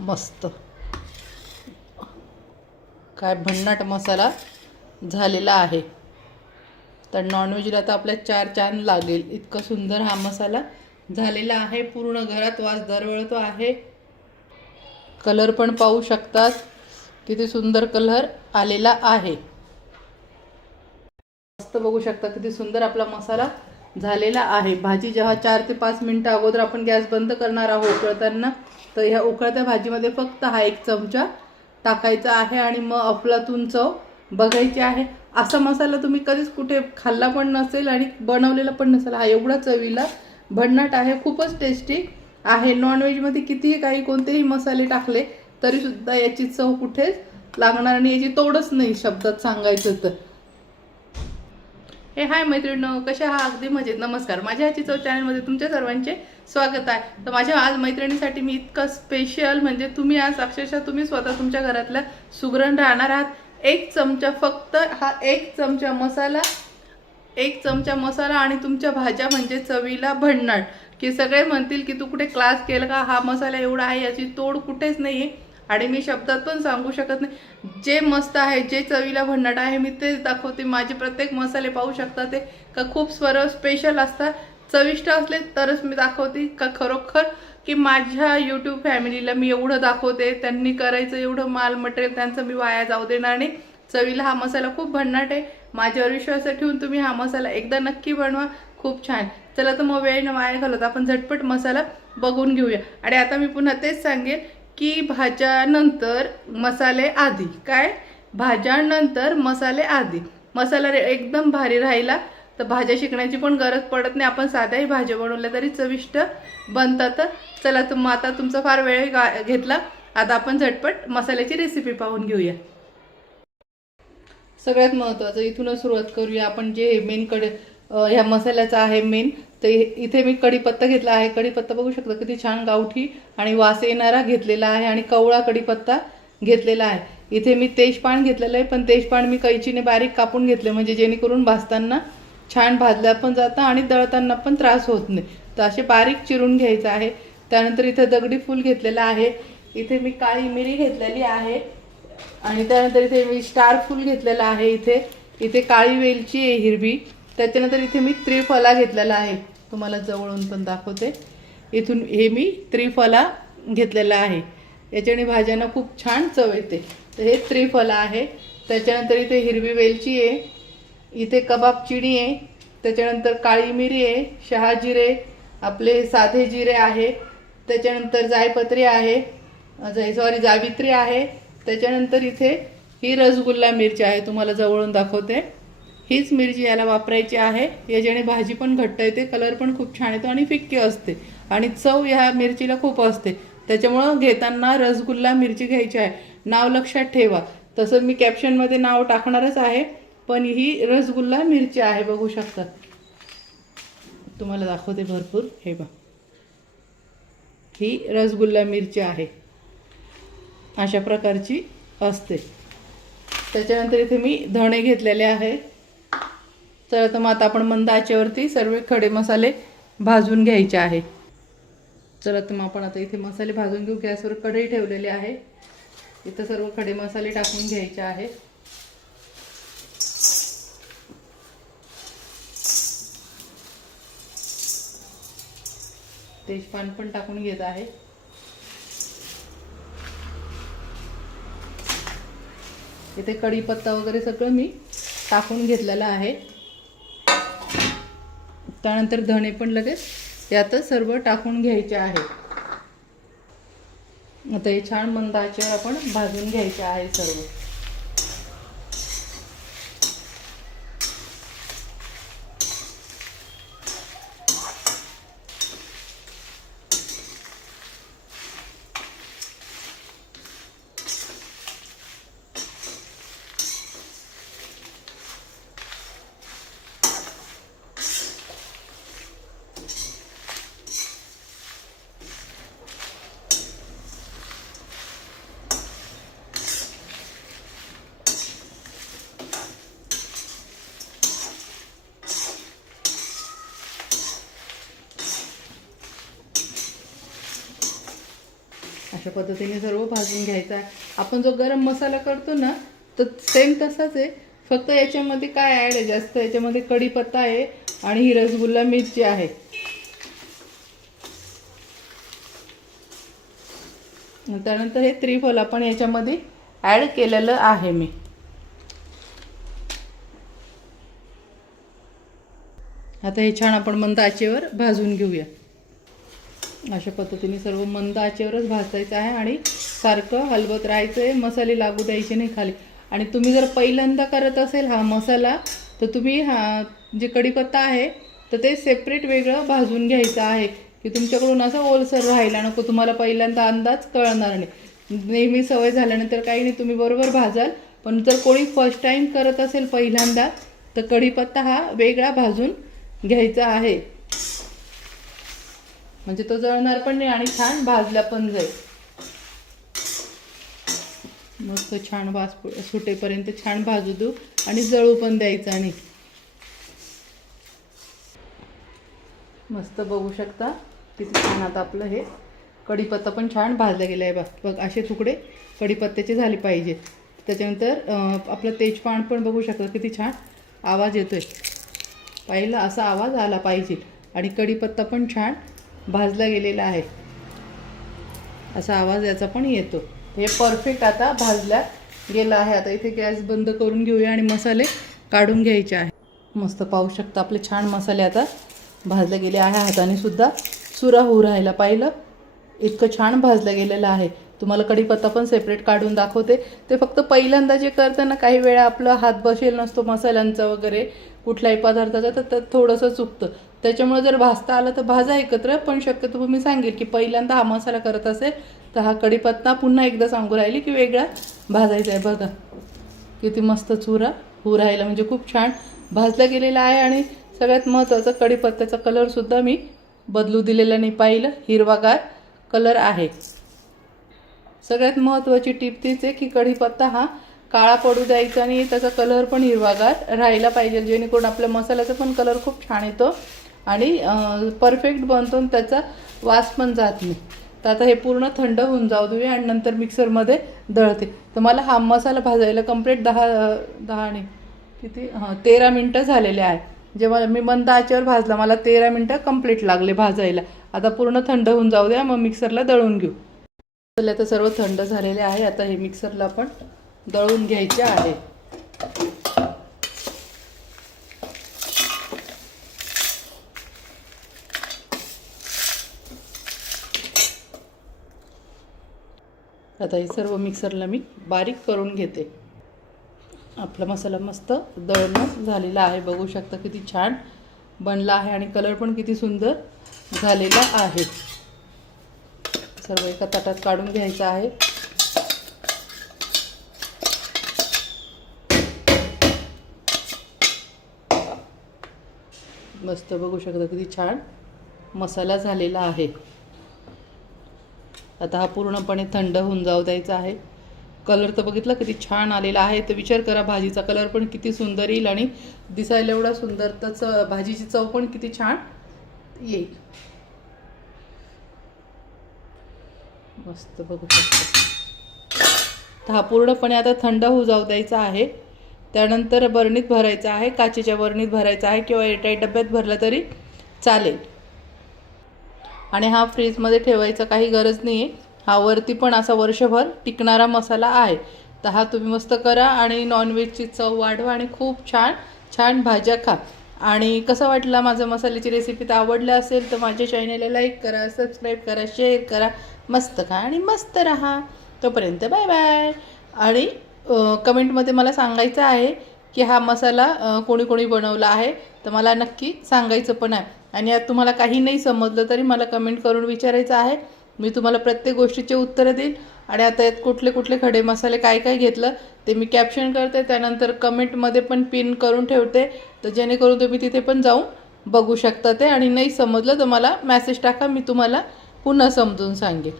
मस्त काय भन्नाट मसाला झालेला आहे। तर नॉनव्हेजला तर आपल्या 4 चांद लागेल इतका सुंदर हा मसाला झालेला आहे। पूर्ण घरात वास दरवळतो आहे। कलर पण पाहू शकतात किती सुंदर कलर आलेला आहे। मस्त बघू शकता किती सुंदर आपला मसाला झालेला आहे। भाजी जेव्हा 4 ते 5 मिनिटं अगोदर आपण गॅस बंद करणार आहोत उकळताना, तर ह्या उकळत्या भाजीमध्ये फक्त हा 1 चमचा टाकायचा आहे आणि मग अफलातून चव बघायची आहे। असा मसाला तुम्ही कधीच कुठे खाल्ला पण नसेल आणि बनवलेला पण नसेल। हा एवढा चवीला भन्नाट आहे, खूपच टेस्टी आहे। नॉनव्हेजमध्ये कितीही काही कोणतेही मसाले टाकले तरी सुद्धा याची चव कुठेच लागणार आणि याची तोडच नाही शब्दात सांगायचं तर। हे हाय मैत्रिणींनो, कशा आहात? अगदी मजेत। नमस्कार, माझ्या हाची चव चॅनलमध्ये तुमच्या सर्वांचे स्वागत आहे। तर माझ्या आज मैत्रिणीसाठी मी इतकं स्पेशल, म्हणजे तुम्ही आज अक्षरशः तुम्ही स्वतः तुमच्या घरातल्या सुगरण राहणार आहात। 1 चमचा, फक्त हा 1 चमचा मसाला, 1 चमचा मसाला आणि तुमच्या भाज्या म्हणजे चवीला भन्नाट। की सगळे म्हणतील की तू कुठे क्लास केला का? हा मसाला एवढा आहे, याची तोड कुठेच नाही आणि मी शब्दात पण सांगू शकत नाही। जे मस्त आहे, जे चवीला भन्नाट आहे, मी तेच दाखवते। माझे प्रत्येक मसाले पाहू शकता ते का खूप स्पेशल असतात, चविष्ट असले तरच मी दाखवते का खरोखर की माझ्या यूट्यूब फॅमिलीला मी एवढं दाखवते, त्यांनी करायचं एवढं माल मटेरियल त्यांचं मी वाया जाऊ देणार नाही। चवीला हा मसाला खूप भन्नाट आहे। माझ्यावर विश्वास ठेवून तुम्ही हा मसाला एकदा नक्की बनवा, खूप छान। चला तर मग वेळ न वाया घालवता आपण झटपट मसाला बघून घेऊया। आणि आता मी पुन्हा तेच सांगेन की भाज्यानंतर मसाले आधी, काय भाज्यानंतर मसाले आधी। मसाला एकदम भारी राहिला तर भाज्या शिकण्याची पण गरज पडत नाही, आपण साध्याही भाज्या बनवल्या तरी चविष्ट बनतात। चला तर मग आता तुमचा फार वेळ घेतला, आता आपण झटपट मसाल्याची रेसिपी पाहून घेऊया। सगळ्यात महत्त्वाचं इथूनच सुरुवात करूया आपण। जे मेन ह्या मसाल्याचा आहे मेन, तर इथे मी कढीपत्ता घेतला आहे। कढीपत्ता बघू शकता किती छान गावठी आणि वास येणारा घेतलेला आहे आणि कवळा कढीपत्ता घेतलेला आहे। इथे मी तेजपान घेतलेलं आहे, पण तेजपान मी कैचीने बारीक कापून घेतले, म्हणजे जेणेकरून भाजताना छान भाजल्या पण जातं आणि दळताना पण त्रास होत नाही। तर असे बारीक चिरून घ्यायचं आहे। त्यानंतर इथे दगडी फूल घेतलेलं आहे। इथे मी काळी मिरी घेतलेली आहे आणि त्यानंतर इथे मी स्टार फूल घेतलेला आहे। इथे काळी वेलची आहे हिरवी। त्याच्यानंतर इथे मी त्रिफला घेतलेला आहे, तुम्हाला जवळून पण दाखवते। इथून हे मी त्रिफला घेतलेला आहे, याच्याने भाज्यांना खूप छान चव येते। तर हे त्रिफला आहे। त्याच्यानंतर इथे हिरवी वेलची आहे, इथे कबाब चिणी आहे, त्याच्यानंतर काळी मिरी आहे, शहाजिरे, आपले साधे जिरे आहे, त्याच्यानंतर जायपत्री आहे, जावित्री आहे। त्याच्यानंतर इथे ही रसगुल्ला मिरची आहे, तुम्हाला जवळून दाखवते। हीच मिरची याला वापरायची आहे, याच्याने भाजी पण घट्ट येते, कलर पण खूप छान येतो आणि फिक्की असते आणि चव ह्या मिरचीला खूप असते। त्याच्यामुळं घेताना रसगुल्ला मिरची घ्यायची आहे। नाव लक्षात ठेवा, तसं मी कॅप्शनमध्ये नाव टाकणारच आहे, पण ही रसगुल्ला मिरची आहे, बघू शकता। तुम्हाला दाखवते भरपूर, हे बघा, ही रसगुल्ला मिरची आहे, अशा प्रकारची असते। त्याच्यानंतर इथे मी धणे घेतलेले आहे। चला तर मग आता आपण मंद आचेवरती सर्व खडे मसाले भाजून घ्यायचे आहे। चला तर मग आपण आता इथे मसाले भाजून घेऊ। गॅसवर कढई ठेवलेली आहे, इथं सर्व खडे मसाले टाकून घ्यायचे आहे। तेजपान पण टाकून घेत आहे। इथे कढीपत्ता वगैरे सगळं मी टाकून घेतलेलं आहे। त्यानंतर धणे पण लगेच यातच सर्व टाकून घ्यायचे आहे। आता हे छान मंद आचेवर आपण भाजून घ्यायचे आहे सर्व। अशा पद्धतीने सर्व भाजून घ्यायचं आहे. आपण जो गरम मसाला करतो ना तर सेम तसाच आहे, फक्त याच्यामध्ये काय ॲड आहे जास्त, याच्यामध्ये कढीपत्ता आहे आणि ही रसगुल्ला मिरची आहे. त्यानंतर हे त्रिफल आपण याच्यामध्ये ॲड केलेलं आहे मी. आता हे छान आपण मंद आचेवर भाजून घेऊया. अशा पद्धतीने सर्व मंद आचेवरच भाजायचं आहे आणि सारखं हलवत राहायचं आहे, मसाले लागू द्यायचे नाही खाली. आणि तुम्ही जर पहिल्यांदा करत असेल हा मसाला तर तुम्ही हा जे कढीपत्ता आहे तर ते सेपरेट वेगळं भाजून घ्यायचं आहे, की तुमच्याकडून असं ओलसर राहायला नको. तुम्हाला पहिल्यांदा अंदाज कळणार नाही. नेहमी सवय झाल्यानंतर काही नाही, तुम्ही बरोबर भाजाल. पण जर कोणी फर्स्ट टाईम करत असेल पहिल्यांदा तर कढीपत्ता हा वेगळा भाजून घ्यायचा आहे, म्हणजे तो जळणार पण नाही आणि छान भाजला पण जाईल. मस्त छान वास सुटेपर्यंत छान भाजू देऊ आणि जळू पण द्यायचा नाही. मस्त बघू शकता किती छान आता आपलं हे कढीपत्ता पण छान भाजला गेला आहे. बघ असे तुकडे कढीपत्त्याचे झाले पाहिजे. त्याच्यानंतर आपलं तेजपान पण बघू शकता किती छान आवाज येतोय. पहिला असा आवाज आला पाहिजे आणि कढीपत्ता पण छान भाजला गेलेला आहे, असा आवाज याचा पण येतो. हे परफेक्ट आता भाजल्या गेला आहे. आता इथे गॅस बंद करून घेऊया आणि मसाले काढून घ्यायचे आहे. मस्त पाहू शकता आपले छान मसाले आता भाजले गेले आहे. हाताने सुद्धा चुरा होऊ राहायला, पाहिलं इतकं छान भाजलं गेलेलं आहे. तुम्हाला कढीपत्ता पण सेपरेट काढून दाखवते. ते फक्त पहिल्यांदा जे करताना काही वेळा आपला हात बसेल नसतो मसाल्यांचा वगैरे कुठल्याही पदार्थाचा, तर त्यात थोडंसं चुकतं. त्याच्यामुळे जर भाजता आलं तर भाजा एकत्र. पण शक्यतो मी सांगेल की पहिल्यांदा हा मसाला करत असेल तर हा कढीपत्ता पुन्हा एकदा सांगू राहिली की वेगळा भाजायचा आहे. बघा किती मस्त चुरा होऊ राहिला, म्हणजे खूप छान भाजला गेलेला आहे. आणि सगळ्यात महत्त्वाचं कढीपत्त्याचा कलरसुद्धा मी बदलू दिलेला नाही, पाहिलं हिरवागार कलर आहे. सगळ्यात महत्त्वाची टीप तीच आहे की कढीपत्ता हा काळा पडू द्यायचा आणि त्याचा कलर पण हिरवागार राहायला पाहिजे, जेणेकरून आपल्या मसाल्याचा पण कलर खूप छान येतो आणि परफेक्ट बनतो आणि त्याचा वास पण जात नाही. तर आता हे पूर्ण थंड होऊन जाऊ देऊया आणि नंतर मिक्सरमध्ये दळते. तर मला हा मसाला भाजायला कंप्लीट 13 मिनटं झालेले आहे. जेव्हा मी मंद आचेवर भाजला मला 13 मिनटं कंप्लीट लागले भाजायला. आता पूर्ण थंड होऊन जाऊ द्या, मग मिक्सरला दळून घेऊ. आता सर्व थंड झालेले आहे. आता हे मिक्सरला आपण दळून घ्यायचे आहे. आता हे सर्व मिक्सरला मी बारीक करून घेते. आपला मसाला मस्त दळणं झालेला आहे. बघू शकता किती छान बनला आहे आणि कलर पण किती सुंदर झालेला आहे. सर्व एका ताटात काढून घ्यायचं आहे. मस्त बघू शकता किती छान मसाला झालेला आहे. आता हा पूर्णपणे थंड होऊन जाऊ द्यायचा आहे. कलर तर बघितला किती छान आलेला आहे. तर विचार करा भाजीचा कलर पण किती सुंदर येईल आणि दिसायला एवढा सुंदर, तर भाजीची चव पण किती छान येईल. मस्त बघू शकता. तर हा पूर्णपणे आता थंड होऊ जाऊ द्यायचा आहे. त्यानंतर बरणीत भरायचा आहे, काचेच्या बरणीत भरायचा आहे किंवा एअरटाईट डब्यात भरला तरी चालेल. आणि हा फ्रीजमध्ये ठेवायचा काही गरज नाही आहे. हा वरती पण असा वर्षभर टिकणारा मसाला आहे. तर हा तुम्ही मस्त करा आणि नॉनव्हेजची चव वाढवा आणि खूप छान छान भाज्या खा. आणि कसं वाटलं माझं मसाल्याची रेसिपी? तर आवडलं असेल तर माझ्या चॅनलला लाईक करा, सबस्क्राईब करा, शेअर करा. मस्त खा आणि मस्त राहा. तोपर्यंत बाय बाय. आणि कमेंटमध्ये मला सांगायचं आहे की हा मसाला कोणी कोणी बनवला आहे, तर मला नक्की सांगायचं पण आहे. आणि यात तुम्हाला काही नाही समजलं तरी मला कमेंट करून विचारायचं आहे. मी तुम्हाला प्रत्येक गोष्टीचे उत्तरं देईन. आणि आता यात कुठले कुठले खडे मसाले काय काय घेतलं ते मी कॅप्शन करते, त्यानंतर कमेंटमध्ये पण पिन करून ठेवते, तर जेणेकरून तुम्ही तिथे पण जाऊन बघू शकता ते. आणि नाही समजलं तर मला मेसेज टाका, मी तुम्हाला पुन्हा समजून सांगेन.